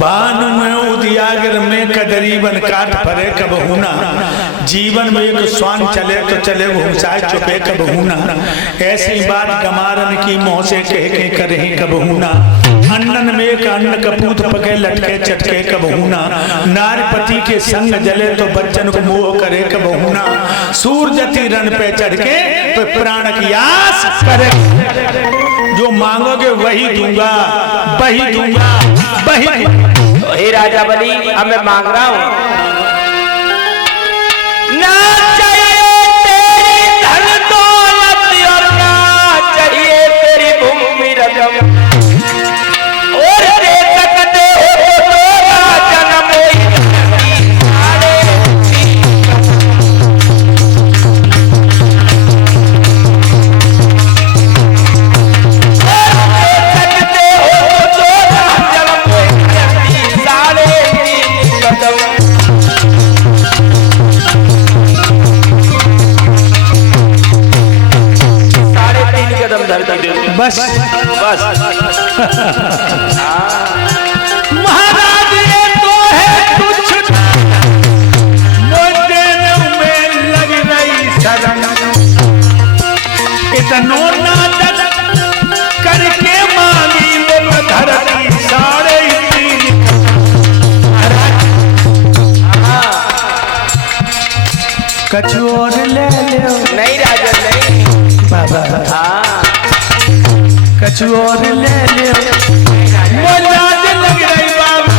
बान में उदियागर में कदरी बन काट परे कब हुना, जीवन में एक स्वान चले तो चले घुसाए चुपे कब हुना, ऐसी बात गमारन की मोह से कह के करे कब हुना, अन्नन में एक अन्न कपूत पके लटके चटके कब हुना, नारपति के संग जले तो बच्चन को मोह करे कब हुना, सूरजती रण पे चढ़ के तो प्राण की आस करे, जो मांगोगे वही दूंगा, वही दूंगा, वही दूंगा। हे राजा बलि, अब मैं मांग रहा हूँ, ना चाहिए तेरी धन दौलत और ना चाहिए तेरी भूमि रकम, और दे सकते हो तो जन्म बस बस। महाराज ये तो है तुझ मोटे में लग रही शरण, इतनो नाटक करके मांगी वो धरती सारे कचोर ले लो। नहीं राजा नहीं बाबा, हाँ कचोर ले लो, वो लाज लग रही बाबा,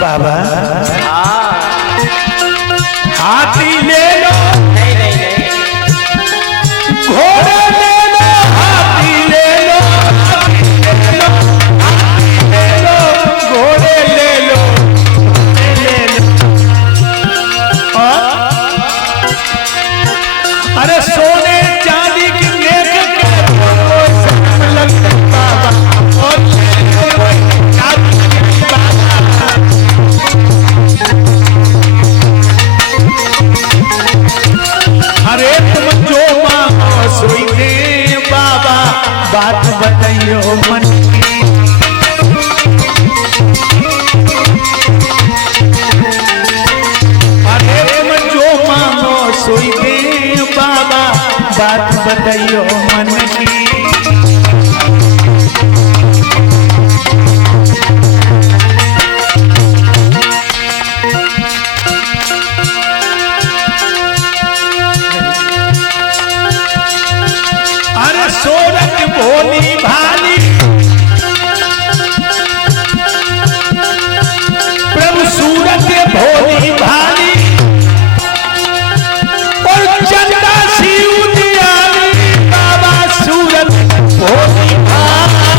बाबा हाथी ले लो, नहीं नहीं नहीं, घोड़े ले लो, हाथी ले लो, हाथी ले लो, घोड़े ले लो, ले लो। अरे सोने चांदी की नेक बाबा, अरे तुम जो मांगो सोई दे बाबा, बात बताइयो मन की। अरे तुम जो मांगो सोई दे बाबा, बात बताइयो मन की। अरे सोरठ भोली भाली प्रभु, सूरत भोली भाली और चंदा सी उदियाली बाबा, सूरत भोली भाली।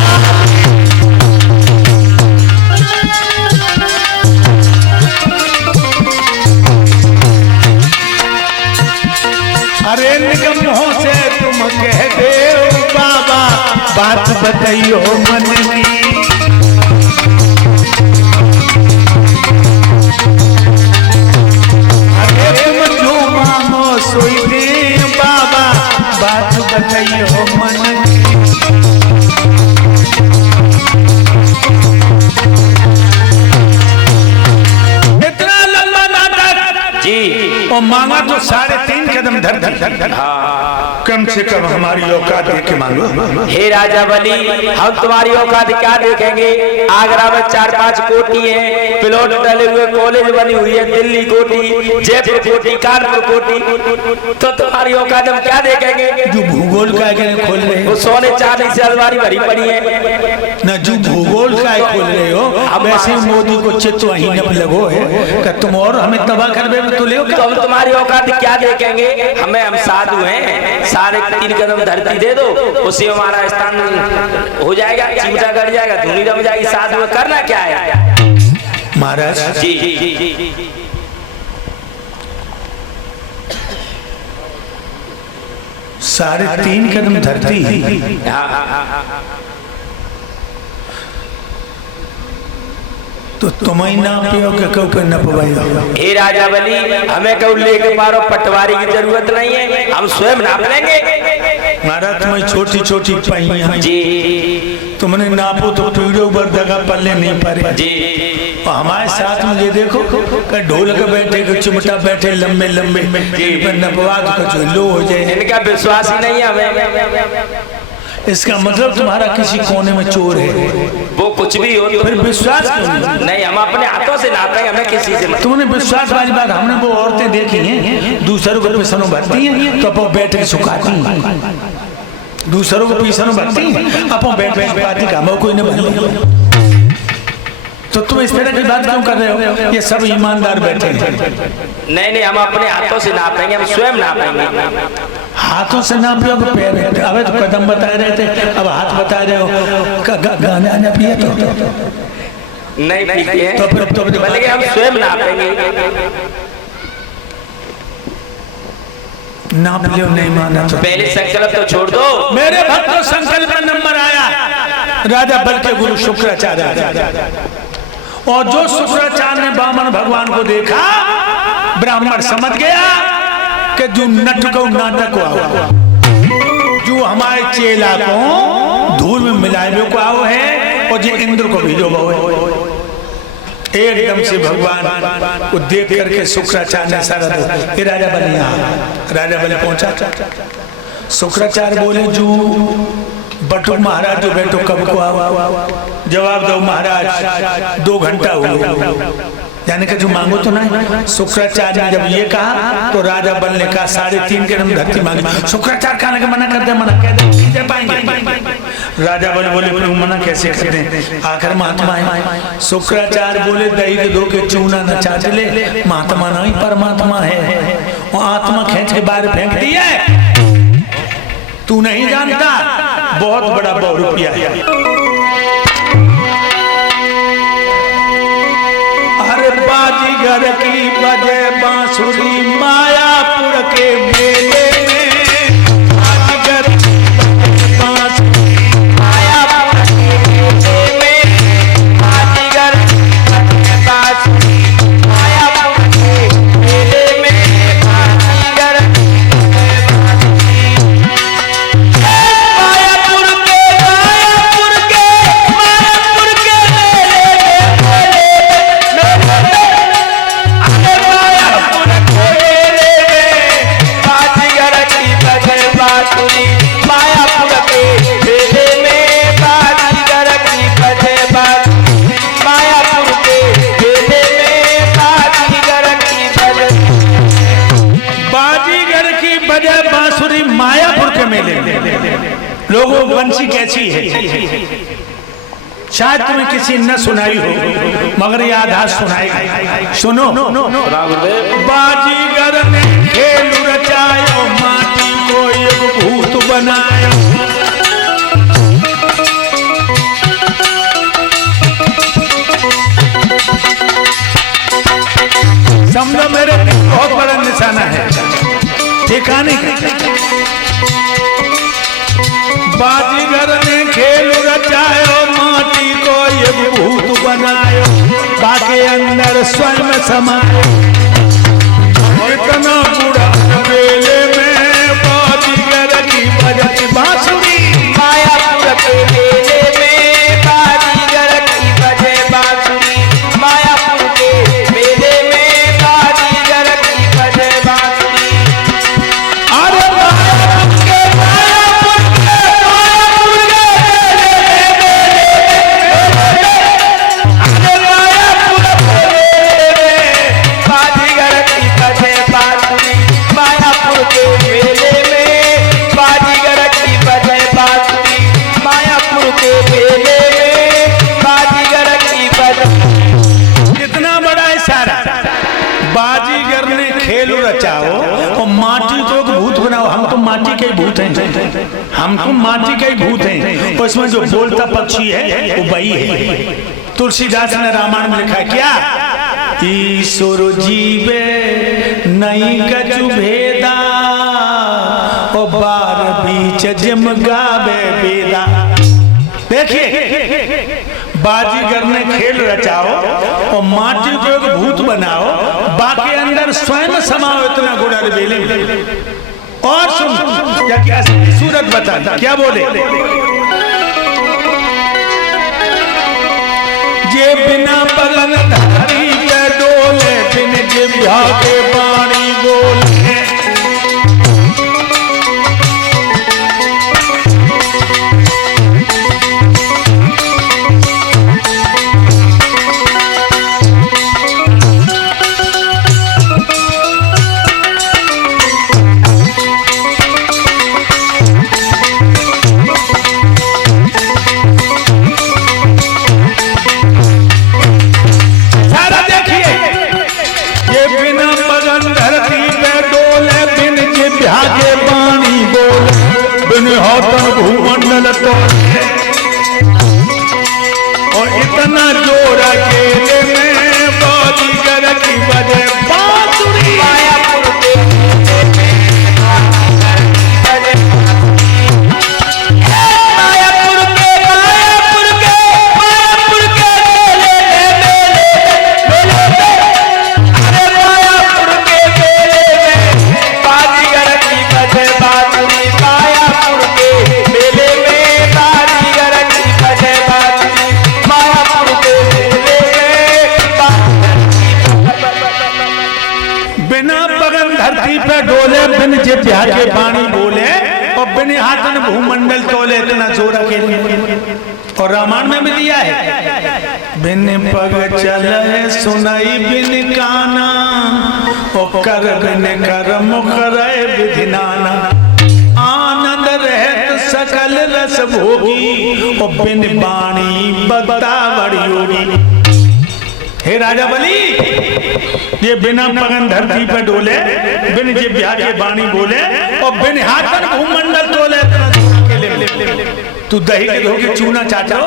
अरे निगमों से तुम कह दे बाबा, बात बताइयो मन की। अरे तुम जो मांगो सोई दे बाबा, बात बताइयो मन की। इतना लंबा नाटक जी, और मांगा तो 3.5 कदम धर धर धर धर, कम से कम हमारी औकात देख के मांगो। हे राजा बलि, हम तुम्हारी औकात क्या देखेंगे? आगरा में 4-5 कोठी है, प्लॉट डले हुए, कॉलेज बनी हुई है, दिल्ली कोठी, जयपुर कोठी, कानपुर कोठी, तो तुम्हारी औकात हम क्या देखेंगे? जो भूगोल का खोल रहे हो, वो सोने चांदी से अलमारी भरी पड़ी है न, जो भूगोल का खोल रहे हो, अब ऐसे मोदी को चित्त वहीं नप लगो है कि तुम और हमें तबाह कर दे तो ले। तो हम तुम्हारी औकात क्या देखेंगे? हम साधु हैं, 3.5 कदम धरती दे दो, उससे हमारा स्थान हो जाएगा, चिमटा गड़ जाएगा, धूनी रम जाएगी। साधु में करना क्या है महाराज? जी, 3.5 कदम धरती है, तो तुम ही ना पियो के कहू के न पवाइयो। हे राजा बलि, हमें कहू लेके पारो पटवारी की जरूरत नहीं है, हम स्वयं नाप लेंगे। महाराज तुम्हें छोटी छोटी पहिया जी, तुमने नापो तो पीड़ो बर दगा पल्ले नहीं पारे जी। और हमारे साथ में ये देखो ढोल के बैठे के चिमटा बैठे लंबे लंबे नपवा तो कुछ लो हो जाए। इनका विश्वास ही नहीं है हमें। इसका मतलब तुम्हारा किसी कोने में चोर है। वो कुछ भी हो तो फिर विश्वास क्यों नहीं, हम अपने हाथों से नापेंगे, हमें किसी से तुमने विश्वास वाली बात, हमने वो औरतें देखी हैं दूसरों को पिसनों भरती हैं तो अपो बैठ के सुखाती हैं, दूसरों को पिसनों भरती हैं अपो बैठ बैठ पाती का कोई नहीं भर। तो तुम इस तरह की बात क्यों कर रहे हो? ये सब ईमानदार बैठे हैं। नहीं नहीं, हम अपने हाथों से नापेंगे, हम स्वयं नापेंगे। हाथों से नाप लो कि पैर? अबे तो कदम बता रहे थे, अब हाथ बता रहे हो। गाना न पिए तो नहीं पीते हैं तो फिर बल्कि हम स्वयं नापेंगे। नाप लियो, नहीं माना तो पहले संकल्प तो छोड़ दो। मेरे भक्तों, संकल्प का नंबर आया। राजा बल के गुरु शुक्राचार्य, और जो शुक्राचार्य ने वामन भगवान को देखा, ब्राह्मण समझ गया कि जो नट को नाटक आओ, जो हमारे चेला को धूल में मिलाए को आओ है, और जो इंद्र को भेजो बहु। एकदम से भगवान को देख करके शुक्राचार्य ने सारा राजा बल यहाँ, राजा बल पहुंचा। शुक्राचार्य बोले, जो बटुक महाराज जो बैठो कब को आओ? जवाब दो महाराज, 2 घंटा हुआ। यानी कि जो मांगो तो नहीं। शुक्राचार्य ने जब ये कहा तो राजा बल ने कहा 3.5 के नम धरती मांगी। शुक्राचार्य कहने के मना कर दे, मना कह दे पाएंगे। राजा बल बोले मना कैसे कर दे, आखिर महात्मा है। शुक्राचार्य बोले दही के 2 के चूना न चाट ले, महात्मा नहीं परमात्मा है, वो आत्मा खींच के बाहर फेंक दिया है, तू नहीं जानता। बहुत बड़ा बहुरूपिया है। अरे बाजीगर की बजे बांसुरी मायापुर के मेले में, बाजीगर बांसुरी मायापुर के मेले में, बाजीगर बांसुरी मायापुर के मेले में, बाजीगर लोगों वंशी कैसी है, शायद तुम्हें किसी न सुनाई हो, मगर ये आधा सुनाई। सुनो, बाजीगर ने खेल रचायो, माटी को एक भूत बनायो। समझो मेरे बहुत बड़ा निशाना है, ठिकाने बाजीगर ने खेल रचायो, माटी को ये भूत बनायो, बाकी अंदर स्वयं समायो। इतना बुरा मेले में बाजीगर की बजती बांसुरी, मायापुर के मेले में बाजीगर की बजे बांसुरी, मायापुर के मेले में बाजीगर की बजे बांसुरी। अरे बाजीगर ने खेल रचाओ और माटी को भूत बनाओ। हम तो माटी के भूत हैं, हम तो माटी के भूत हैं। और इसमें जो बोलता पक्षी है वो वही है। तुलसीदास ने रामायण में लिखा है क्या, ईश्वर जीवे नहीं कछु भेदा, और बार बीच जिम गावे बेदा। देखिए बाजीगर ने खेल रचाओ और माटी को एक भूत बनाओ, बाकी अंदर स्वयं समाओ, इतना गुड़ल बेले। और सुन या क्या सूरत बता क्या बोले, ये बिना पगन धारी के डोले, बिन जिभ्या के बाणी बोले। भूमंडल तो और इतना जोर अकेले में बाजीगर की बजे बांसुरी। मायापुर के बिन जिभ्या के बाणी बोले और बिन हाथन भूमंडल तोले, इतना जोर अकेले। और रामायण में भी दिया है, बिन पग चले सुनाई बिन काना, और कर बिन कर मुख रहे विधि नाना। आनंद रहत सकल रस भोगी, और बिन बाणी बता बड़ी होगी। हे राजा बलि, ये बिना पगन धरती पर डोले, बिन जिभ्या के बाणी बोले, और बिन हाथन भूमंडल तोले। तू दही के धोके चूना चाटा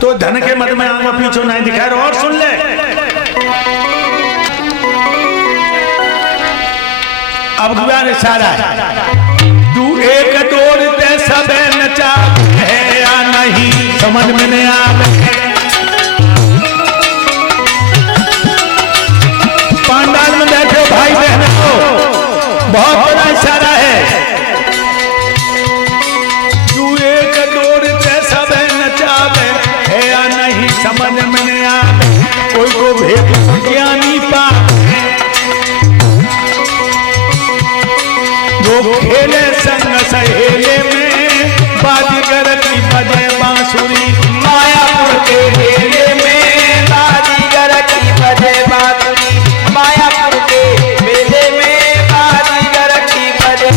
तो धन के मत में आंखों पीछे नहीं दिखाए। और सुन ले, अब दोबारा इशारा है, तू एक डोर ते सब नचा है या नहीं, समझ में नहीं आवे। पांडाल में बैठे भाई बहनों, बहुत बड़ा इशारा है। तू एक डोर से सब नचावे है या नहीं, समझ में नहीं आवे। कोई को भेद ज्ञानी पावे, जो खेले संग सहेले में, बाजीगर की बजे बांसुरी। मायापुर के मेले में, बाजीगर की बजे बांसुरी। मायापुर के मेले में, बाजीगर की बजे।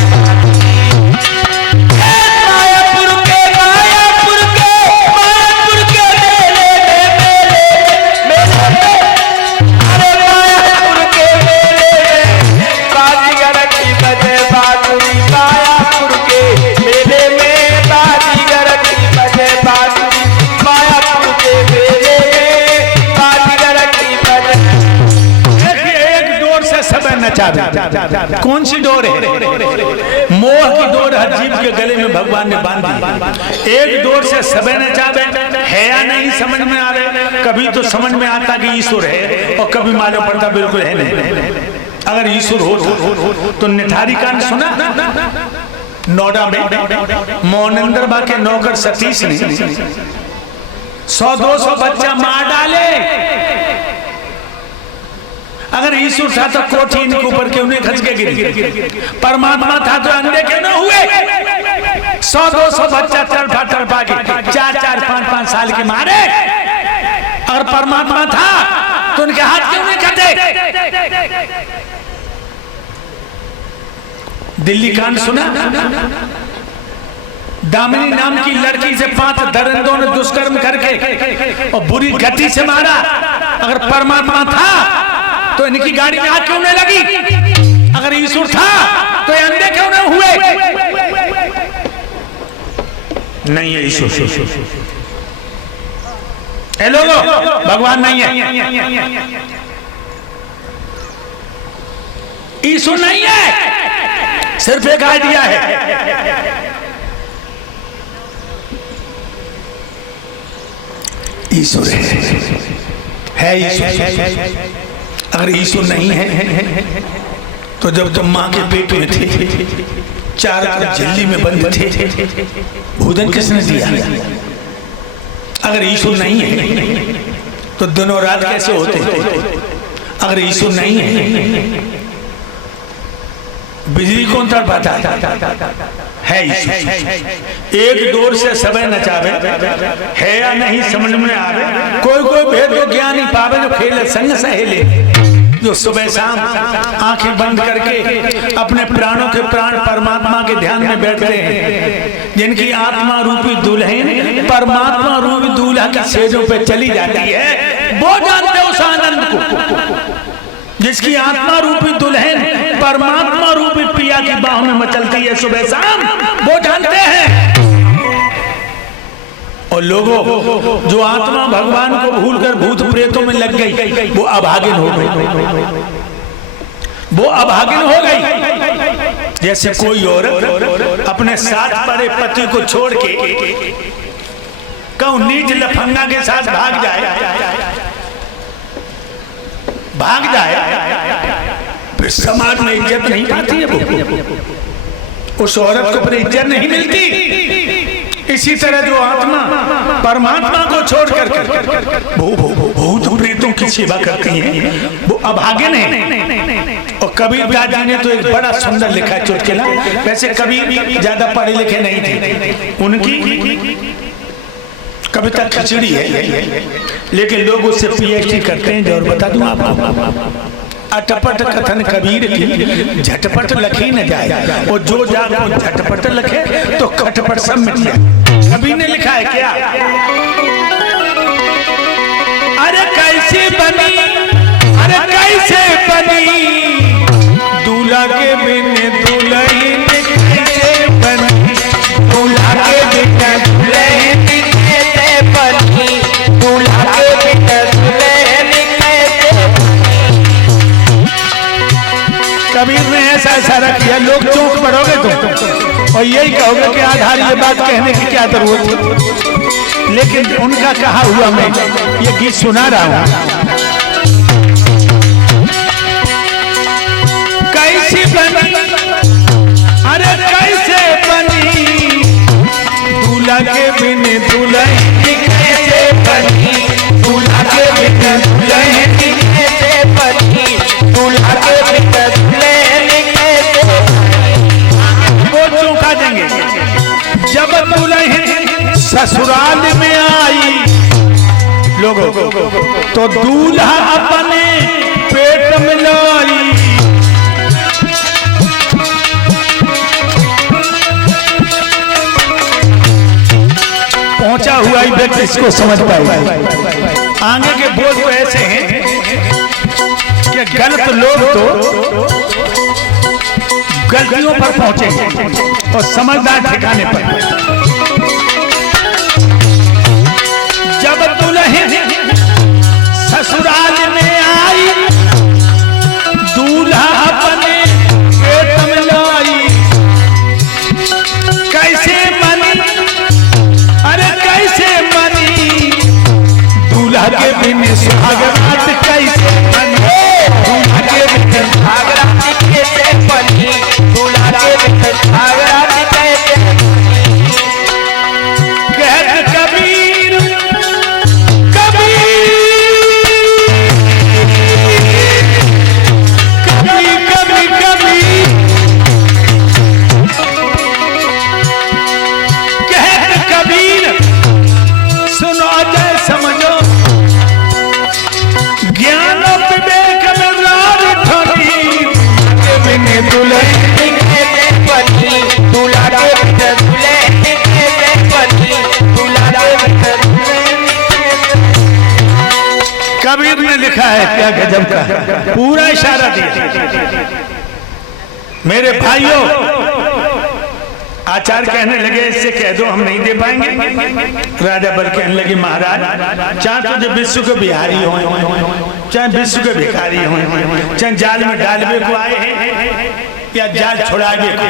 मायापुर के मेले में, अरे मायापुर के मेले में, बाजीगर की बजे बांसुरी। मायापुर के मेले में, बाजीगर की बजे बांसुरी। मायापुर के मेले में, बाजीगर की बजे। सब नचा। कौन सी डोर है? मोह की डोर हर जीव के गले में भगवान ने बांध दी। एक डोर से सब नचावे है या नहीं समझ में आ रहे। कभी तो समझ में आता कि ईश्वर है, और कभी मालूम पड़ता बिल्कुल है नहीं। अगर ईश्वर हो तो निठारी कांड सुना नोएडा में, मोहनंदर बा के नौकर सतीश ने 100-200 बच्चा मार डाले। अगर ईश्वर था तो कोठी इनके ऊपर क्यों नहीं खच के गिरी? परमात्मा था तो अंधे क्यों न हुए? 100-200 बच्चा तड़फा के 4-4, 5-5 साल के मारे। अगर परमात्मा था तो उनके हाथ क्यों नहीं कटे? दिल्ली कांड सुना? दामिनी नाम की लड़की से 5 दरिंदों ने दुष्कर्म करके और बुरी गति से मारा। अगर परमात्मा था तो इनकी गाड़ी में आग क्यों नहीं लगी? अगर ईश्वर था तो ये अंधे क्यों नहीं हुए? नहीं है ईश्वर। ए लोगों, भगवान नहीं है, ईश्वर नहीं है, सिर्फ एक आइडिया है। ईश्वर है ईश्वर। अगर ईश्वर नहीं है तो जब तुम माँ के पेट में थे, चारों तरफ झिल्ली में बंद थे, भोजन किसने दिया? अगर ईश्वर नहीं है तो दिनों रात कैसे होते? अगर ईश्वर नहीं है, बिजली कौन तड़पाता है? ईश्वर। एक डोर से सबे नचावे, है या नहीं समझ में आवे, कोई कोई भेद को ज्ञान नहीं पावे, जो खेले संग सहेले, जो सुबह शाम आंखें बंद करके अपने प्राणों के प्राण परमात्मा के ध्यान में बैठते हैं, जिनकी आत्मा रूपी दुल्हन परमात्मा रूपी दूल्हा की सेजों पे चली जाती है, वो जानते उस आनंद को। जिसकी आत्मा रूपी दुल्हन परमात्मा रूपी पिया की बाहों में मचलती है सुबह शाम, वो जानते हैं। और लोगों, जो आत्मा भगवान को भूलकर भूत प्रेतों में लग गई, वो अभागिन हो गई, वो अभागिन हो गई। जैसे कोई औरत अपने साथ पड़े पति को छोड़ के कहूं नीच लफंगा के साथ भाग जाए, फिर समाज में इज्जत नहीं पाती है वो, उस औरत को फिर इज्जत नहीं मिलती। इसी तरह जो आत्मा परमात्मा को छोड़कर भूत प्रेतों की सेवा करती है, वो अभागिन है। और कबीर दादा ने तो एक बड़ा सुंदर लिखा है चुटकुला। वैसे कबीर ज्यादा पढ़े लिखे नहीं थे, उनकी कविता खिचड़ी है, लेकिन लोग उससे पीएचडी करते हैं। और बता दूं आपको, अटपट कथन कबीर की झटपट लखी न जाए, और जो जाको झटपट लखे तो खटपट सब मिट जाए। कबीर ने लिखा है क्या? अरे कैसे बनी, अरे कैसे बनी दूल्हा के बिन दुल्हन, कैसे बनी दूल्हा के बिन दुल्हन, कैसे बनी दूल्हा के बिन दुल्हन, कैसे। कबीर ने ऐसा रखा, लोग चौंक पड़ोगे तुम और यही कहोगे कि आधार ये बात कहने की क्या जरूरत है, लेकिन उनका कहा हुआ मैं ये गीत सुना रहा हूं। कैसी बनी, अरे कैसे बनी दूल्हा के बिन दुल्हन, कैसे बनी दूल्हा के बिन दुल्हन, कैसे बनी दूल्हा के बिन दुल्हन, कैसे। वो चौंका देंगे जब दुल्हन ससुराल में आई लोगों, तो दूल्हा अपने पेट में लाई। पहुंचा हुआ ही व्यक्ति इसको समझ पाएगा। आगे के बोझ तो ऐसे हैं कि गलत लोग तो गलतियों पर पहुंचे और समझदार ठिकाने पर। जब दुल्हन ससुराल में आई, दूल्हा अपने पेट में लाई। कैसे मनी, अरे कैसे मनी दूल्हा के बिन सुहागरात, कैसे बनी दूल्हा के बिन सुहागरात, कैसे बनी दूल्हा के बिन सुहागरात, कैसे। कहत कबीर, कबीर, कबीर, कबीर, कबीर, कहत कबीर, सुनो जय समझो, ज्ञान विवेक में रार ठोकी, के बिन दुल्हन, कैसे बनी दूल्हा के बिन दुल्हन, कैसे बनी दूल्हा के बिन दुल्हन। कबीर ने लिखा है क्या गजब का, पूरा इशारा दिया। मेरे भाइयों, आचार्य कहने लगे इससे कह दो हम नहीं दे पाएंगे। राजा बल कहने लगे महाराज, चाहे तो जो विश्व के बिहारी हो, चाहे विश्व के भिखारी हो, चाहे जाल में डालवे को आए हैं या जाल छुड़ावे को,